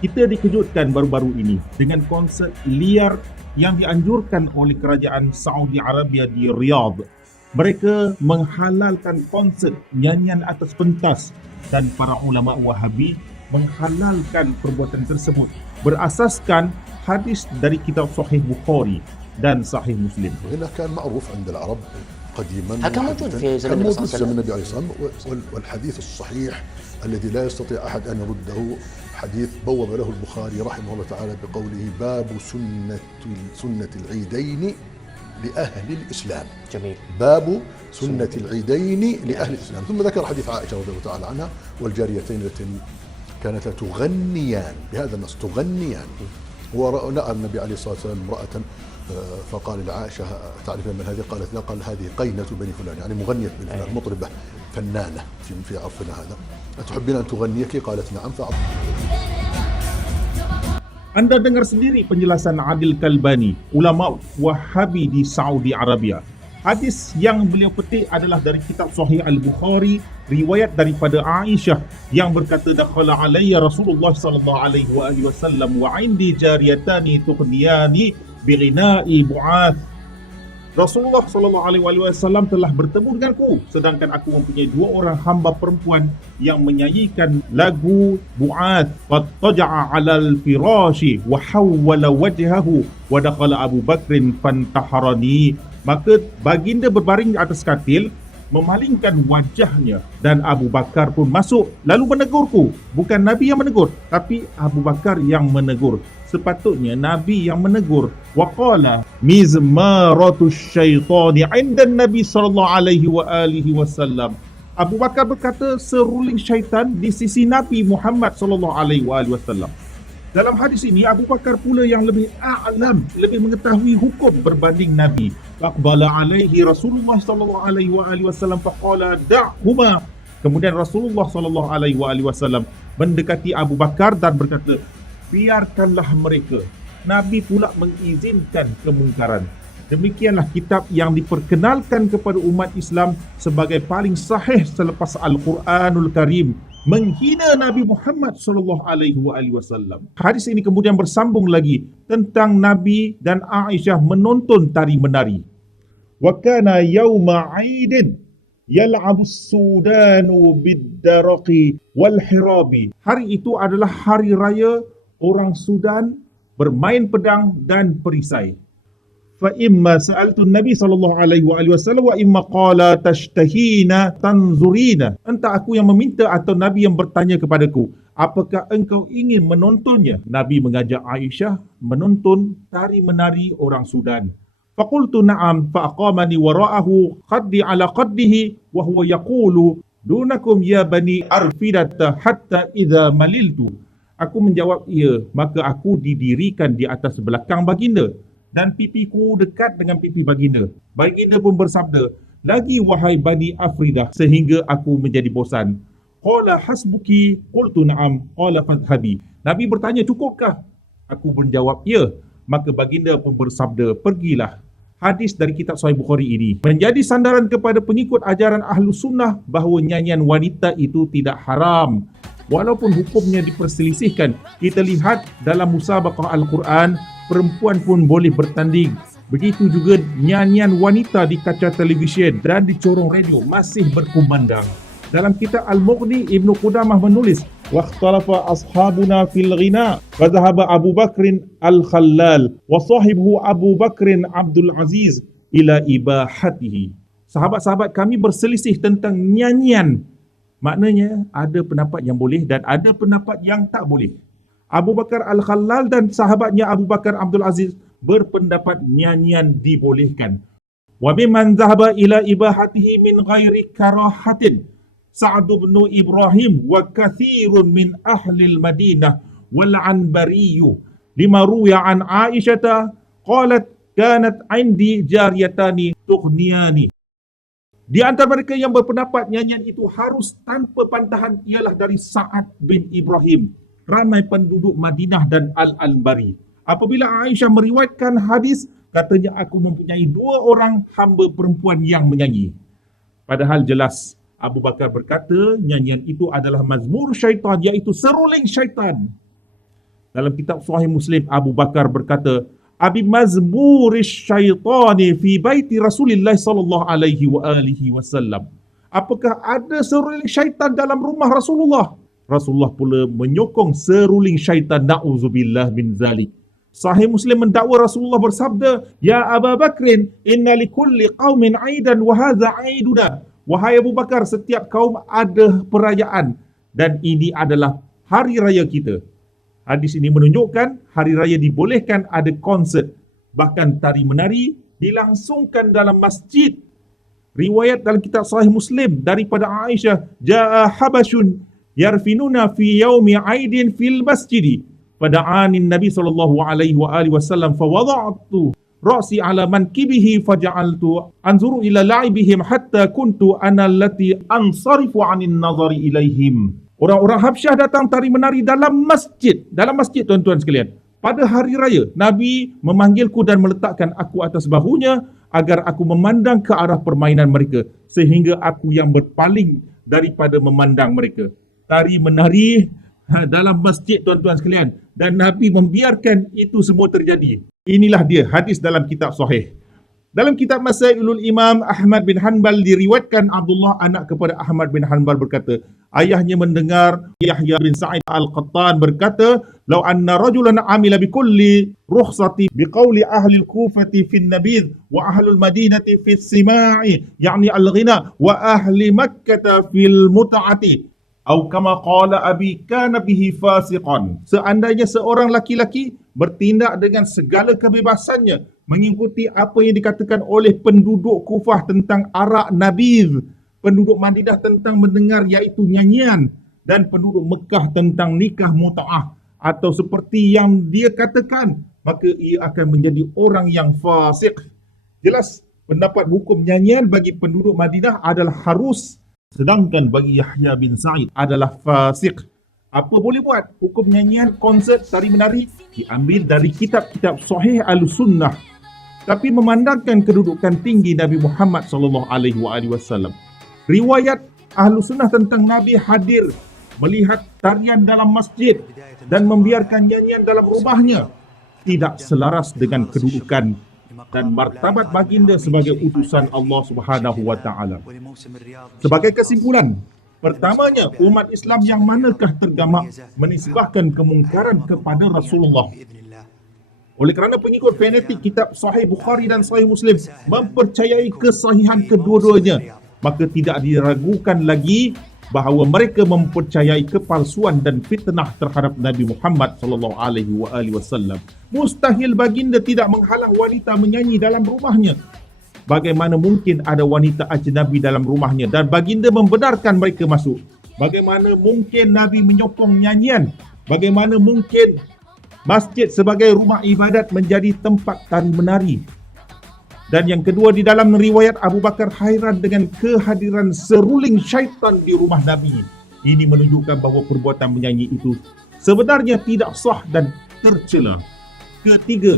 Kita dikejutkan baru-baru ini dengan konsert liar yang dianjurkan oleh kerajaan Saudi Arabia di Riyadh. Mereka menghalalkan konsert nyanyian atas pentas dan para ulama Wahabi menghalalkan perbuatan tersebut berasaskan hadis dari kitab Sahih Bukhari dan Sahih Muslim. وهنا كان معروف عند العرب قديما هل كان موجود في زمن كان النبي موجود صلى الله عليه في زمن النبي عليه الصلاه والسلام وال- والحديث الصحيح الذي لا يستطيع احد ان يرده حديث بوب له البخاري رحمه الله تعالى بقوله باب سنة سنة العيدين لأهل الإسلام. جميل. باب سنة العيدين لأهل الإسلام. ثم ذكر حديث عائشة رضي الله تعالى عنها والجاريتين اللتين كانتا تغنيان بهذا النص تغنيان. ورأى النبي عليه الصلاة والسلام امرأة آه، فقال لعائشة تعرف من هذه؟ قالت لا قال هذه قينة بني فلان يعني مغنية بني فلان مطربة. فنانة في في عرفنا هذا أتحبين أن تغنيك قالت نعم فأعطت Anda dengar sendiri penjelasan Adil Kalbani, ulama Wahabi di Saudi Arabia. Hadis yang beliau petik adalah dari kitab Sahih Al-Bukhari, riwayat daripada Aisyah yang berkata dakhala alayya Rasulullah sallallahu alaihi wa alihi wasallam wa indi jariyatani tuqniyani bighina'i bu'ath Rasulullah sallallahu alaihi wasallam telah bertemu denganku sedangkan aku mempunyai dua orang hamba perempuan yang menyanyikan lagu Bu'ath fattaja'a 'alal firashi wa hawwala wajhahu wa dakhala Abu Bakrin fantaharani. Maka baginda berbaring di atas katil memalingkan wajahnya dan Abu Bakar pun masuk lalu menegurku. Bukan Nabi yang menegur tapi Abu Bakar yang menegur. Sepatutnya Nabi yang menegur. Waqala mizmaratu syaitani 'inda Nabi sallallahu alaihi wa alihi wasallam Abu Bakar berkata seruling syaitan di sisi Nabi Muhammad sallallahu alaihi wa alihi wasallam dalam hadis ini Abu Bakar pula yang lebih a'lam, lebih mengetahui hukum berbanding Nabi. Aqbala alaihi Rasulullah sallallahu alaihi wa alihi wasallam faqala da'huma. Kemudian Rasulullah sallallahu alaihi wa alihi wasallam mendekati Abu Bakar dan berkata, "Biarkanlah mereka." Nabi pula mengizinkan kemungkaran. Demikianlah kitab yang diperkenalkan kepada umat Islam sebagai paling sahih selepas Al-Quranul Karim menghina Nabi Muhammad sallallahu alaihi wasallam. Hadis ini kemudian bersambung lagi tentang Nabi dan Aisyah menonton tari menari. Wa kana yauma 'aidin yal'abu sudanu bid-daraqi wal hirabi. Hari itu adalah hari raya orang Sudan bermain pedang dan perisai. Fa imma sa'altu Nabi sallallahu alaihi wa alihi wasallam wa imma qala tashtahina tanzurina. Entah aku yang meminta atau Nabi yang bertanya kepadaku, apakah engkau ingin menontonnya? Nabi mengajak Aisyah menonton tari menari orang Sudan. Faqultu na'am fa aqamani wara'ahu qaddi ala qaddihi wa huwa yaqulu dunakum ya bani arfidat hatta idza maliltu Aku menjawab ya, maka aku didirikan di atas belakang baginda dan pipiku dekat dengan pipi baginda. Baginda pun bersabda, lagi wahai Bani Afridah sehingga aku menjadi bosan. Qala hasbuki, qultu na'am, qala fadhabi. Nabi bertanya, cukupkah? Aku menjawab, ya. Maka baginda pun bersabda, pergilah. Hadis dari kitab Sahih Bukhari ini menjadi sandaran kepada pengikut ajaran ahlu sunnah bahawa nyanyian wanita itu tidak haram Walaupun hukumnya diperselisihkan, kita lihat dalam musabaqah Al-Quran, perempuan pun boleh bertanding. Begitu juga nyanyian wanita di kaca televisyen dan di corong radio masih berkumandang. Dalam kitab Al-Mughni, Ibn Qudamah menulis, وَاخْتَلَفَ أَصْحَابُنَا فِي الْغِنَى فَذَهَبَ أَبُو بَكْرٍ الْخَلَّالِ وَصَاحِبُهُ أَبُو بَكْرٍ عَبْدُ الْعَزِيزِ إِلَى إِبَاحَتِهِ Sahabat-sahabat kami berselisih tentang nyanyian. Maknanya ada pendapat yang boleh dan ada pendapat yang tak boleh. Abu Bakar Al-Khalal dan sahabatnya Abu Bakar Abdul Aziz berpendapat nyanyian dibolehkan. Wa mimman dhahaba ila ibahatihi min ghairi karahatin Sa'd bin Ibrahim wa kathirun min ahli al-Madinah wal Anbariyu lima ruya an Aisyah qalat kanat indi jariyatani tughniyani di antara mereka yang berpendapat nyanyian itu harus tanpa pantahan ialah dari Sa'ad bin Ibrahim ramai penduduk Madinah dan Al-Anbari. Apabila Aisyah meriwayatkan hadis, katanya aku mempunyai dua orang hamba perempuan yang menyanyi. Padahal jelas Abu Bakar berkata nyanyian itu adalah mazmur syaitan iaitu seruling syaitan. Dalam kitab Sahih Muslim Abu Bakar berkata, Abi mazmurish syaitani fi baiti Rasulullah sallallahu alaihi wa alihi wasallam. Apakah ada seruling syaitan dalam rumah Rasulullah? Rasulullah pula menyokong seruling syaitan na'udzubillah min zalik. Sahih Muslim mendakwa Rasulullah bersabda, "Ya Abu Bakrin, inna likulli qaumin 'aidan wa hadha 'aiduna." Wahai Abu Bakar, setiap kaum ada perayaan dan ini adalah hari raya kita. Hadis ini menunjukkan hari raya dibolehkan ada konsert. Bahkan tari menari dilangsungkan dalam masjid. Riwayat dalam kitab Sahih Muslim daripada Aisyah, Ja'a Habashun yarfinuna fi yaumi aidin fil masjidi. Fada'ani Nabi sallallahu alaihi wa alihi wasallam fawada'tu ra'si ala mankibihi faja'altu anzuru ila la'ibihim hatta kuntu ana allati ansarifu 'anin nazari ilaihim. Orang-orang Habsyah datang tari menari dalam masjid. Dalam masjid tuan-tuan sekalian. Pada hari raya, Nabi memanggilku dan meletakkan aku atas bahunya agar aku memandang ke arah permainan mereka. Sehingga aku yang berpaling daripada memandang mereka. Tari menari ha, dalam masjid tuan-tuan sekalian. Dan Nabi membiarkan itu semua terjadi. Inilah dia hadis dalam kitab sahih. Dalam kitab Masailul Imam Ahmad bin Hanbal diriwayatkan Abdullah anak kepada Ahmad bin Hanbal berkata, ayahnya mendengar Yahya bin Sa'id Al-Qattan berkata, "Lau anna rajulan amila bi kulli rukhsati bi qawli ahli al-Kufati fi an-nabidh wa ahli al-Madinati fi as-sima'i, yani al-ghina wa ahli Makkah fi al-mut'ati." Atau kama qala abi kana bihi fasiqan. Seandainya seorang laki-laki bertindak dengan segala kebebasannya mengikuti apa yang dikatakan oleh penduduk Kufah tentang arak nabidh, penduduk Madinah tentang mendengar iaitu nyanyian dan penduduk Mekah tentang nikah muta'ah atau seperti yang dia katakan maka ia akan menjadi orang yang fasik. Jelas pendapat hukum nyanyian bagi penduduk Madinah adalah harus sedangkan bagi Yahya bin Sa'id adalah fasik. Apa boleh buat? Hukum nyanyian, konsert, tari menari diambil dari kitab-kitab sahih al-sunnah tapi memandangkan kedudukan tinggi Nabi Muhammad sallallahu alaihi wasallam. Riwayat Ahlu Sunnah tentang Nabi hadir melihat tarian dalam masjid dan membiarkan nyanyian dalam rumahnya tidak selaras dengan kedudukan dan martabat baginda sebagai utusan Allah Subhanahu wa taala. Sebagai kesimpulan, pertamanya umat Islam yang manakah tergamak menisbahkan kemungkaran kepada Rasulullah oleh kerana pengikut fanatik kitab Sahih Bukhari dan Sahih Muslim mempercayai kesahihan kedua-duanya, maka tidak diragukan lagi bahawa mereka mempercayai kepalsuan dan fitnah terhadap Nabi Muhammad sallallahu alaihi wasallam. Mustahil baginda tidak menghalang wanita menyanyi dalam rumahnya. Bagaimana mungkin ada wanita ajnabi dalam rumahnya dan baginda membenarkan mereka masuk? Bagaimana mungkin Nabi menyokong nyanyian? Bagaimana mungkin Masjid sebagai rumah ibadat menjadi tempat tari menari. Dan yang kedua di dalam riwayat Abu Bakar hairan dengan kehadiran seruling syaitan di rumah Nabi. Ini menunjukkan bahawa perbuatan menyanyi itu sebenarnya tidak sah dan tercela. Ketiga,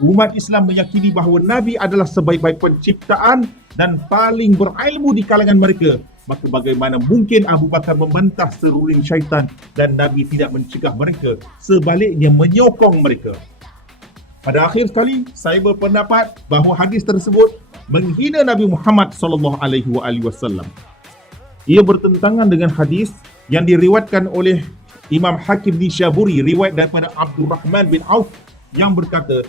umat Islam meyakini bahawa Nabi adalah sebaik-baik penciptaan dan paling berilmu di kalangan mereka maka bagaimana mungkin Abu Bakar membantah seruling syaitan dan Nabi tidak mencegah mereka sebaliknya menyokong mereka pada akhir sekali saya berpendapat bahawa hadis tersebut menghina Nabi Muhammad sallallahu alaihi wasallam ia bertentangan dengan hadis yang diriwayatkan oleh Imam Hakim di Syaburi riwayat daripada Abdul Rahman bin Auf yang berkata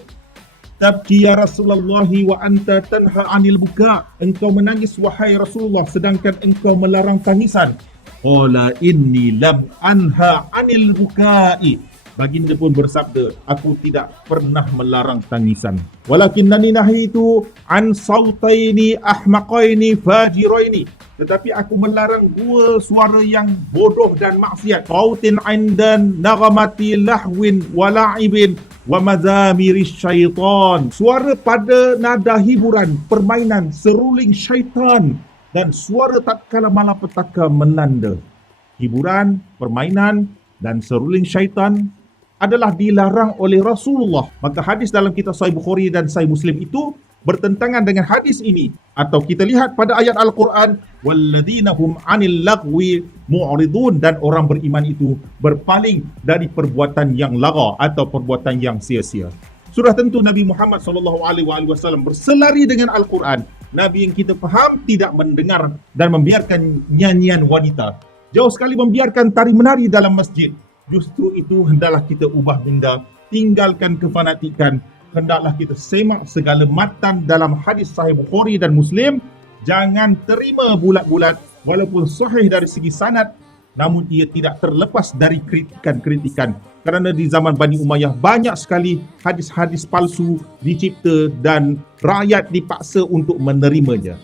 tabki ya Rasulullah wa anta tanha anil buka engkau menangis wahai Rasulullah sedangkan engkau melarang tangisan. Qala inni lam anha anil bukai baginda pun bersabda aku tidak pernah melarang tangisan. Walakin nani nahitu an sautaini ahmaqaini fajiraini. Tetapi aku melarang dua suara yang bodoh dan maksiat. Sautin indan nagamati lahwin wala'ibin wa mazamiris syaitan. Suara pada nada hiburan permainan seruling syaitan dan suara tak kala malapetaka menanda. Hiburan permainan dan seruling syaitan adalah dilarang oleh Rasulullah maka hadis dalam kitab Sahih Bukhari dan Sahih Muslim itu bertentangan dengan hadis ini atau kita lihat pada ayat Al-Quran walladzina hum 'anil lagwi mu'ridun dan orang beriman itu berpaling dari perbuatan yang lara atau perbuatan yang sia-sia. Sudah tentu Nabi Muhammad wasallam berselari dengan Al-Quran. Nabi yang kita faham tidak mendengar dan membiarkan nyanyian wanita. Jauh sekali membiarkan tari menari dalam masjid. Justru itu hendaklah kita ubah benda, tinggalkan kefanatikan, hendaklah kita semak segala matan dalam hadis sahih Bukhari dan Muslim. Jangan terima bulat-bulat walaupun sahih dari segi sanad namun ia tidak terlepas dari kritikan-kritikan kerana di zaman Bani Umayyah banyak sekali hadis-hadis palsu dicipta dan rakyat dipaksa untuk menerimanya.